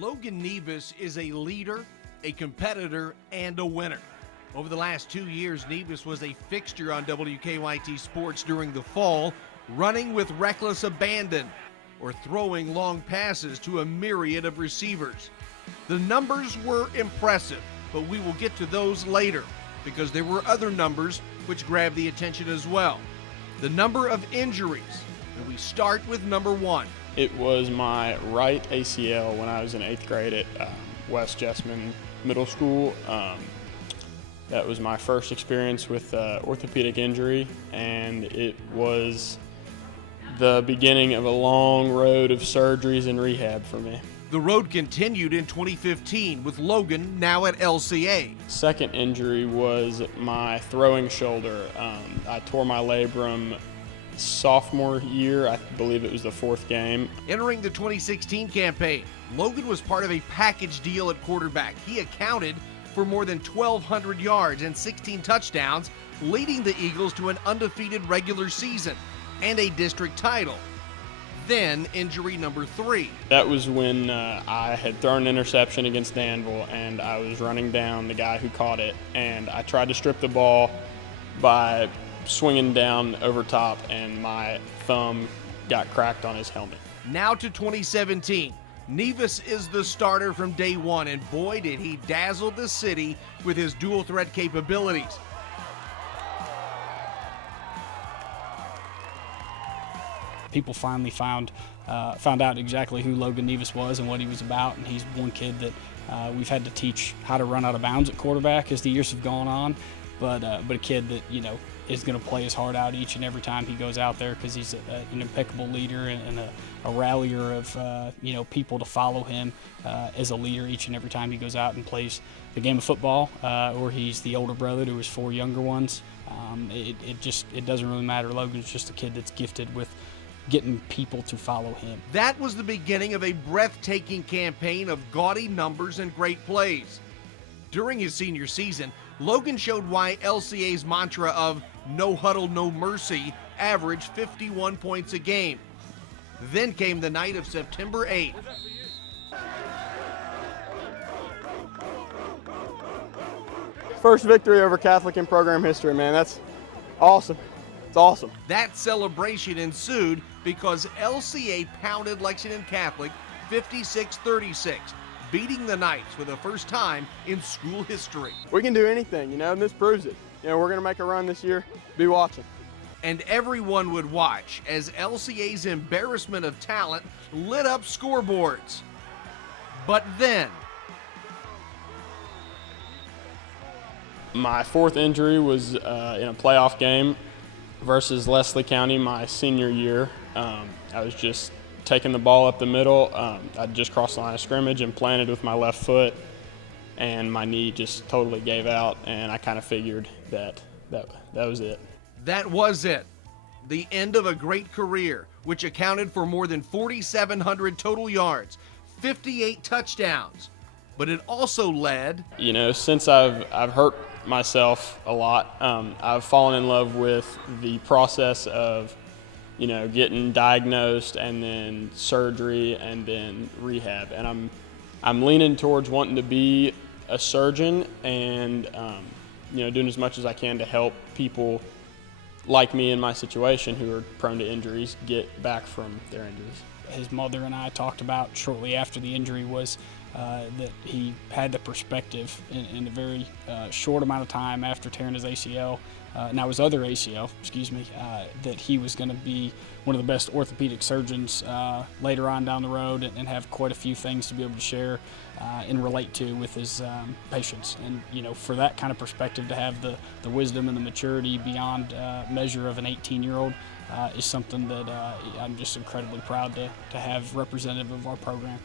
Logan Nieves is a leader, a competitor, and a winner. Over the last 2 years, Nieves was a fixture on WKYT Sports during the fall, running with reckless abandon or throwing long passes to a myriad of receivers. The numbers were impressive, but we will get to those later because there were other numbers which grabbed the attention as well. The number of injuries, and we start with number one. It was my right ACL when I was in 8th grade at West Jessamine Middle School. That was my first experience with orthopedic injury, and it was the beginning of a long road of surgeries and rehab for me. The road continued in 2015 with Logan now at LCA. Second injury was my throwing shoulder. I tore my labrum sophomore year. I believe it was the 4th game. Entering the 2016 campaign, Logan was part of a package deal at quarterback. He accounted for more than 1,200 yards and 16 touchdowns, leading the Eagles to an undefeated regular season and a district title. Then injury number 3. That was when I had thrown an interception against Danville, and I was running down the guy who caught it, and I tried to strip the ball by swinging down over top, and my thumb got cracked on his helmet. Now to 2017. Nieves is the starter from day one, and boy did he dazzle the city with his dual threat capabilities. People finally found out exactly who Logan Nieves was and what he was about, and he's one kid that we've had to teach how to run out of bounds at quarterback as the years have gone on, but a kid that, you know, is going to play his heart out each and every time he goes out there because he's an impeccable leader and a rallier of people to follow him as a leader each and every time he goes out and plays the game of football, or he's the older brother to his 4 younger ones. It doesn't really matter. Logan's just a kid that's gifted with getting people to follow him. That was the beginning of a breathtaking campaign of gaudy numbers and great plays. During his senior season, Logan showed why LCA's mantra of no huddle, no mercy averaged 51 points a game. Then came the night of September 8th. First victory over Catholic in program history, man. That's awesome. It's awesome. That celebration ensued because LCA pounded Lexington Catholic 56-36, beating the Knights for the first time in school history. We can do anything, and this proves it. We're going to make a run this year. Be watching. And everyone would watch as LCA's embarrassment of talent lit up scoreboards. But then, my 4th injury was in a playoff game versus Leslie County my senior year. I was just taking the ball up the middle. I just crossed the line of scrimmage and planted with my left foot, and my knee just totally gave out, and I kind of figured that was it. That was it. The end of a great career, which accounted for more than 4,700 total yards, 58 touchdowns. But it also led, since I've hurt myself a lot, I've fallen in love with the process of, getting diagnosed and then surgery and then rehab. And I'm leaning towards wanting to be a surgeon and, doing as much as I can to help people like me in my situation who are prone to injuries get back from their injuries. His mother and I talked about shortly after the injury was that he had the perspective in a very short amount of time after tearing his ACL, now his other ACL, that he was going to be one of the best orthopedic surgeons later on down the road and have quite a few things to be able to share and relate to with his patients. And, for that kind of perspective, to have the wisdom and the maturity beyond measure of an 18-year-old is something that I'm just incredibly proud to have representative of our program.